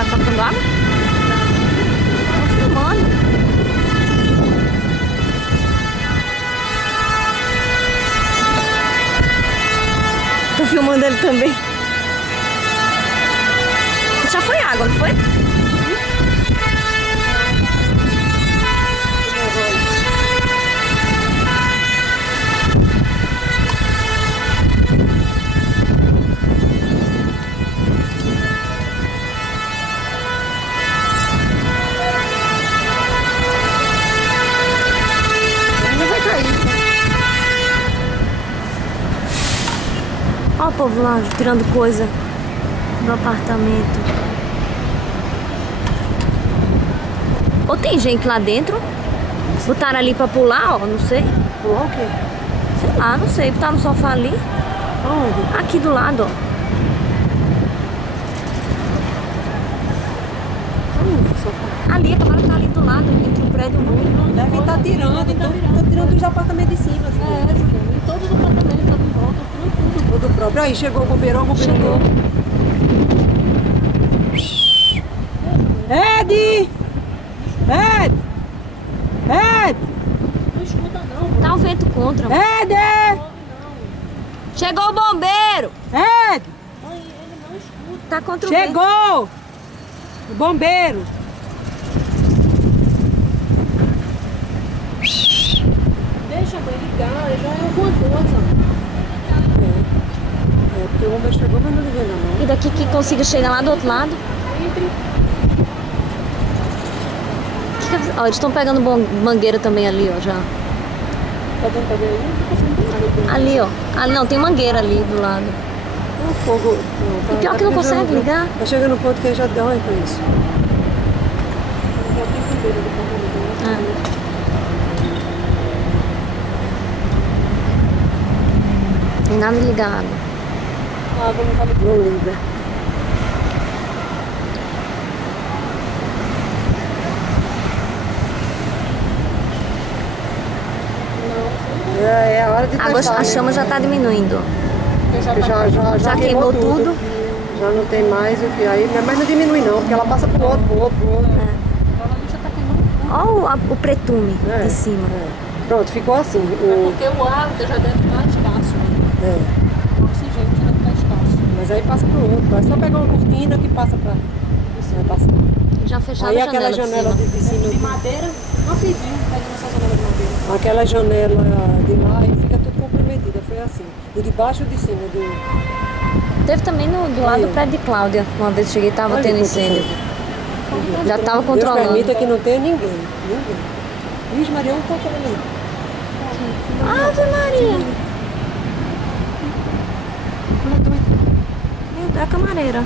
Será que tá ficando água? Tô filmando. Tô filmando ele também. Isso já foi água, não foi? Olha o povo lá tirando coisa do apartamento. Ou tem gente lá dentro? Botaram ali pra pular, ó, não sei. Pular o quê? Sei lá, não sei. Botaram no sofá ali. Onde? Aqui do lado, ó. Ali, a câmera tá ali do lado, entre o prédio e o mundo. Deve estar tirando, então tá tirando dos apartamentos de cima. É, Juliana, em todos os apartamentos ali em volta, tudo. Tudo próprio. Aí chegou o bombeiro, Chegou. Ed! Ed! Ed! Não escuta não, Tá o vento contra. Ed! não. Chegou o bombeiro! Ed! Mãe, ele não escuta. Tá contra o vento. Chegou! O bombeiro! Deixa a mãe ligar, já é alguma coisa. É, porque o bombeiro chegou, mas não ligou não. E daqui que consiga chegar lá do outro lado. Entre. Ó, eles estão pegando mangueira também ali, ó, já. Tá dando pra ver aí? Não tô conseguindo nada. Ali, ó. Ah, não, tem mangueira ali do lado. O fogo. Não, tá, E pior tá que não precisando, consegue ligar. Tá chegando no ponto que já dói com isso. Já tem bombeiro do apartamento, né? Tem nada ligado. A água não tá ligando. Não liga. É a hora de testar. A chama já tá diminuindo. Já queimou tudo. Já não tem mais o que aí, mas não diminui não, porque ela passa pro outro, pro outro, pro outro. Ela já tá queimando. Olha o pretume É, de cima. é. Pronto, ficou assim. É porque o ar já deve estar escasso. É. O oxigênio já deve estar escasso. Mas aí passa pro outro. É só pegar uma cortina que passa pra. Vai passar. Já fecharam Aí a aquela janela de cima. de cima. De madeira, rapidinho, pegando essa janela de madeira. Aquela janela de lá e fica tudo comprometida. Foi assim. O de baixo e o de cima. Teve também do lado do prédio de Cláudia. Uma vez eu cheguei e tava Olha tendo que incêndio. confusão. Já tava Deus controlando. permita que não tenha ninguém. Ninguém. Vixe, Maria, onde tá aquela ali? Ave Maria! É a camareira.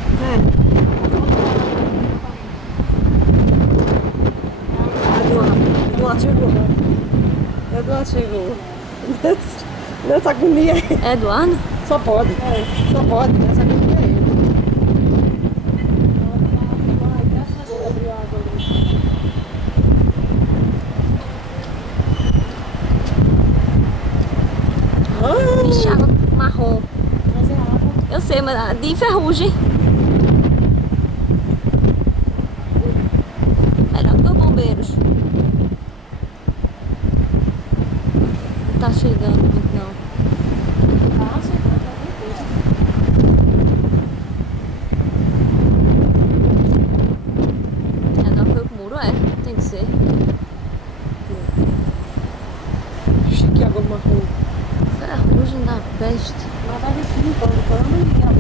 Eduardo chegou. Eduardo chegou. Nessa agonia aí. É Eduardo? Só pode. Só pode. Nessa agonia aí. Graças a Deus abriu a água ali. Vixe, água marrom. Mas é água. Eu sei, mas de ferrugem. Melhor que os bombeiros. Não tá chegando muito não. Passa, alguma coisa. É, não foi o muro, é. Tem que ser. Chique água marrom. Ferrugem da peste. Mas vai vir limpando, para não ligar.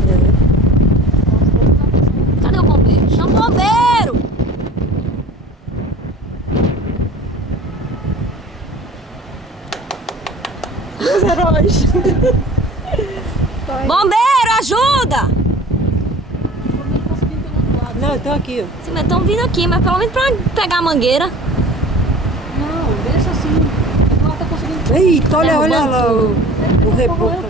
Cadê o bombeiro? Chama o bombeiro! Meus heróis. Bombeiro, ajuda! Não, estão aqui, ó. Sim, mas estão vindo aqui, mas pelo menos pra pegar a mangueira. Não, deixa assim. Ela tá conseguindo. Eita, olha, olha Derrubando lá tudo. o reboco.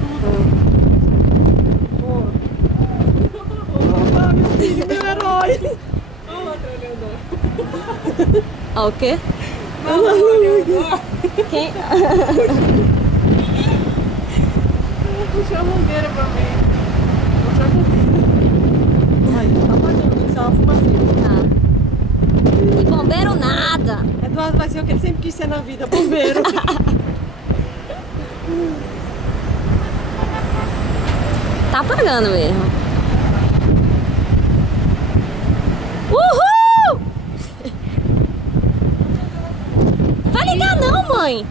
Meu herói. Ah, o quê? Quem? Puxou a mangueira pra mim. Puxou a cortina. Aí, tá apagando. só a fumaceira. Tá. E bombeiro nada. Eduardo vai ser o que ele sempre quis ser na vida, bombeiro. Tá apagando mesmo. Uhul! Vai ligar não, mãe.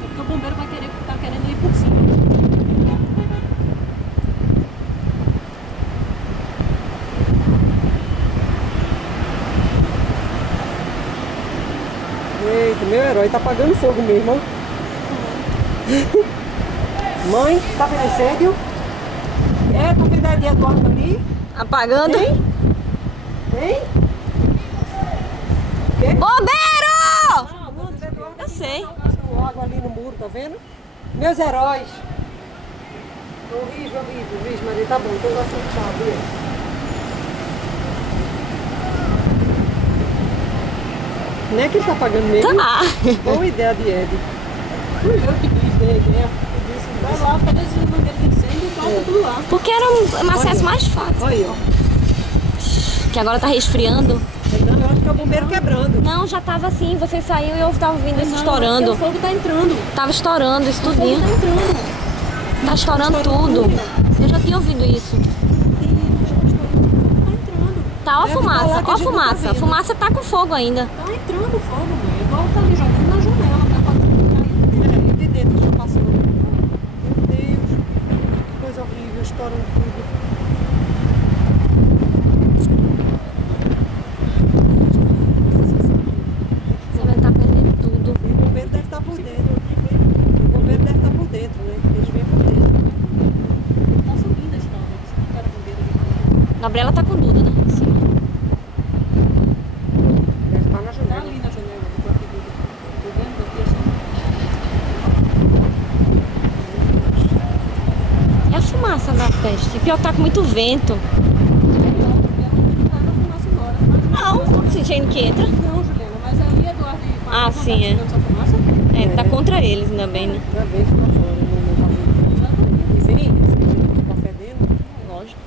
Porque o bombeiro vai querer, tá querendo ir por cima. Eita, meu herói tá apagando fogo mesmo, ó. Mãe, tá vendo incêndio? É, tá vendo a de Eduardo ali? Apagando. Hein? Hein? O quê? Bombeiro! Não, tá vendo Eduardo Eu sei. jogando água ali no muro, tá vendo? Meus heróis. Horrível, horrível, Vixe Maria, tá bom, então eu gosto de chave. Não é que ele tá apagando mesmo? Tá. Boa ideia de Ed. Fui eu que quis dar a ideia. Eu disse, vai lá, pega esse mangueiro de incêndio e bota tudo lá. Porque era um acesso mais fácil. Olha aí, ó. Que agora tá resfriando. Então eu acho que é o bombeiro quebrando. Não, já tava assim, você saiu e eu tava ouvindo isso estourando. O fogo tá entrando. Tava estourando isso O fogo tudinho. tá entrando. Tá estourando tudo. Eu já tinha ouvido isso. Tá entrando. Tá, ó a Deve fumaça, falar que ó a a gente não tá fumaça. A vendo. fumaça tá com fogo ainda. Tá entrando o fogo, mãe. Igual tá ali jogando na janela. Tá pra É, e de dentro já passou. Meu Deus, que coisa horrível, estourando tudo. Você vai estar perdendo tudo. E o bombeiro deve estar por dentro. O bombeiro deve estar por dentro, né? Eles vêm por dentro. Tá subindo a escada. Não quero bombeiro. Gabriela tá com Duda, né? Em cima. Deve estar na Tá janela. ali na janela do quarto dele. Tô vendo aqui assim. É a fumaça da peste. E pior que tá com muito vento. Não, oxigênio que entra. Não, Juliana, mas ali Eduardo e Marcos Ah, não sim, tá é. tirando essa fumaça? É, tá contra eles ainda bem, né? Ainda bem que lá fora não tá vendo. Exatamente. E vem, esse tá fedendo. Lógico.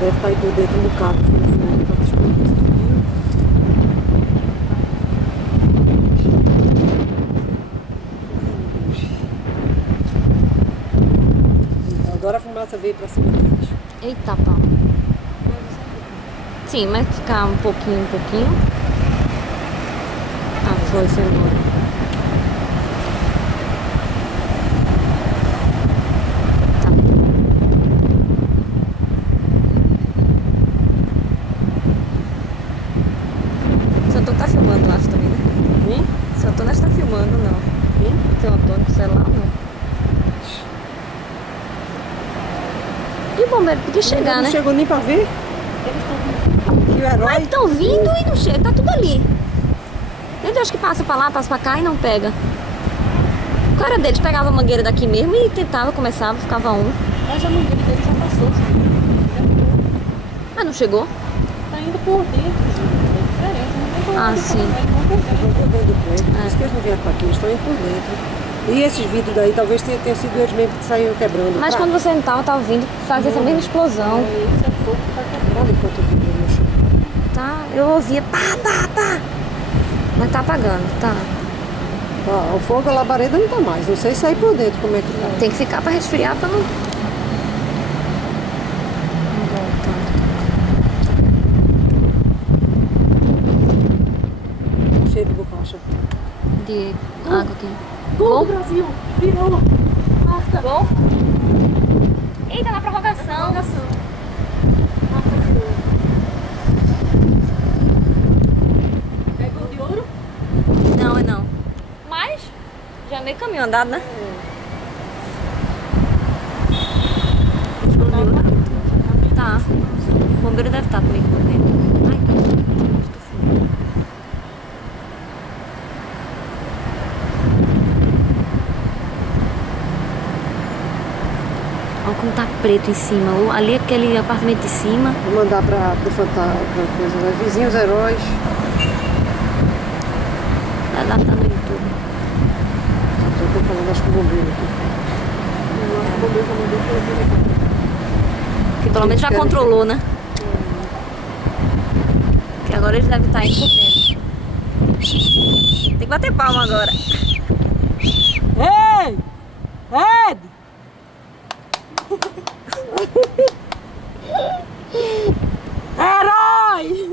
Deve estar aí por dentro do carro. Tá explodindo isso tudinho. Agora a fumaça veio pra cima deles. Eita, pau. Sim, mas ficar um pouquinho, Ah, foi embora. Tá. Seu Antônio tá filmando, eu acho também, né? Seu Antônio está filmando, não. Seu Antônio com celular, não. E o bombeiro podia chegar, Não né? chegou nem pra ver. Que o herói. Mas estão vindo e não chega, tá tudo ali. Meu Deus, que passa pra lá, passa pra cá e não pega. Qual era deles? Pegava a mangueira daqui mesmo e tentava, começava, ficava um. Mas a mangueira dele já passou, Juliana. Mas não chegou? Tá indo por dentro, Juliana. É diferente. Não tem como Ah, ele sim. falar, ele não Eles consegue. vão por dentro do prédio. Por É. isso que eles não vieram pra aqui, eles estão indo por dentro. E esses vidros daí talvez tenham sido eles mesmos que saíram quebrando. Mas Pra- quando você não tava ouvindo, fazia essa mesma explosão. É, esse é o fogo que tá quebrando. Olha quanto vidro no chão. Tá? Eu ouvia pá, pá, pá. Mas tá apagando, tá? Ó, o fogo, a labareda não tá mais. Não sei sair por dentro como é que tá. Tem que ficar pra resfriar pra não. Não voltar. Cheio de borracha. De água aqui. Gol, Brasil! Virou! Marta! Gol? Eita, na prorrogação. Prorrogação. Marta virou. É gol de ouro? Não, é não. Mas já é meio caminho andado, né? Tá. O bombeiro deve estar comigo correndo. Ai, tá. tá preto em cima. Ali aquele apartamento de cima. Vou mandar pro fantasma, pra coisa, né? Vizinhos heróis. Tá no YouTube. Eu tô falando, acho que o bombeiro aqui. O bombeiro que eu mandei foi aqui. Que pelo menos já controlou, né? Que agora eles devem estar indo por dentro. Tem que bater palma agora. Ei! Ed! Herói!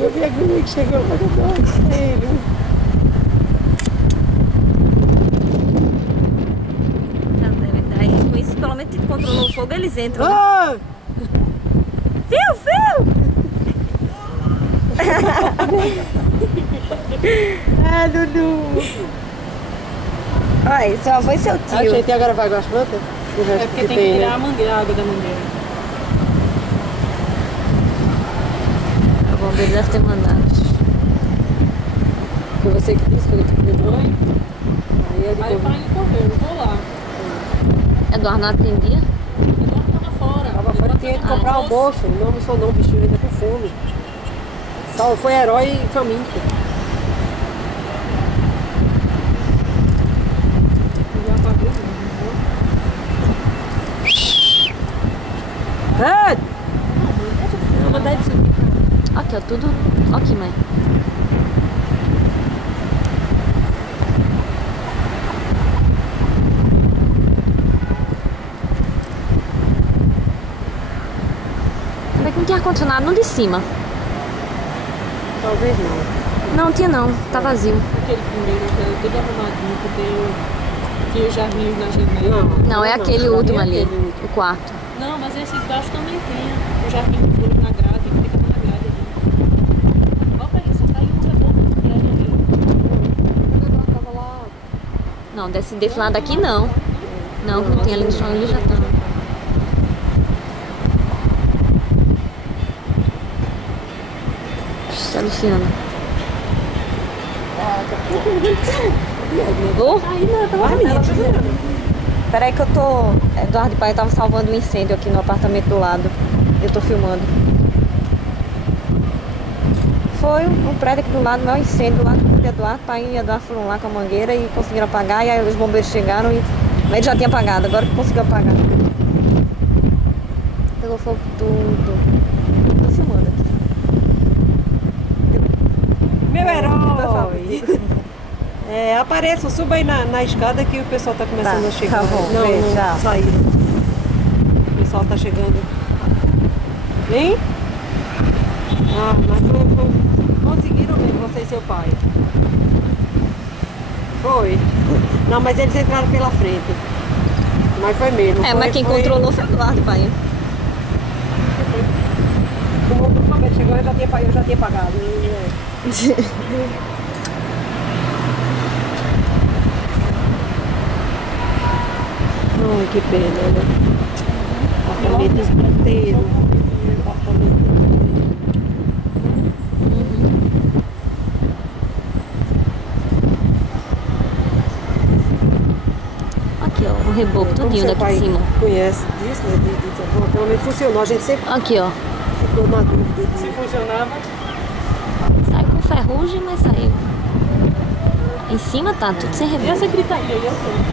Eu vi a guria que chegou lá do ele. Já deve estar aí. Com isso, pelo menos controlou o fogo, eles entram. Né? Ah! Fio! Ah, Dudu! Ai, seu avô e seu tio. A gente agora vai com as plantas? É porque tem que tirar a mangueira, a água da mangueira. O bombeiro deve ter mandado. Foi você que disse, foi ele que lembrou? Foi. Aí ele Aí o pai correu, eu vou lá. Eduardo não atendia? Eduardo tava fora. Tava fora, tinha que comprar almoço. Não almoçou não, o bichinho ainda com fome. Só foi herói e faminto. Já apaguei, Ed! vou mandar isso aqui. Aqui, ó, tudo. Ó aqui, mãe. Também que não tinha ar-condicionado no de cima. Talvez não. Não tinha não, tá vazio. Aquele primeiro, que era todo arrumadinho, que tem o jarrinho na janela. Não, é aquele último ali, aquele último. o quarto. Não, mas esse embaixo também tem. O jarrinho de flores na grade, que fica na grade ali. Olha pra isso, só caiu um reboco do prédio ali. Tava lá. Não, desse lado aqui não. Não, que não tem ali no chão, ele já tá. Ixi, Luciana. Ligou? Aí, né, tava Vai, menina. Peraí que eu tô... Eduardo e pai tava salvando um incêndio aqui no apartamento do lado. Eu tô filmando. Foi um prédio aqui do lado, o maior incêndio do lado do Eduardo. Pai e Eduardo foram lá com a mangueira e conseguiram apagar. E aí os bombeiros chegaram e... Mas ele já tinha apagado, agora que conseguiu apagar. Pegou fogo tudo. Tô filmando aqui. Meu Por favor. herói! É, apareçam, suba aí na escada que o pessoal tá começando Tá, a chegar. tá bom, não, beijo, tchau. não saíram. O pessoal tá chegando. Hein? Ah, mas conseguiram mesmo, você e seu pai. Foi. Não, mas eles entraram pela frente. Mas foi mesmo. É, mas quem controlou foi o Eduardo, pai. Como o Roberto chegou, eu já tinha pagado. Ai, que pena, né? Apartamento inteiro. Apartamento inteiro. Aqui, ó, o reboco Como tudinho seu daqui pai de cima. conhece disso, né? Bom, pelo menos funcionou. A gente sempre Aqui, ó. ficou na dúvida Se de... funcionava, Saiu com ferrugem, mas saiu. Em cima tá tudo sem reboco. essa gritaria aí, eu tô.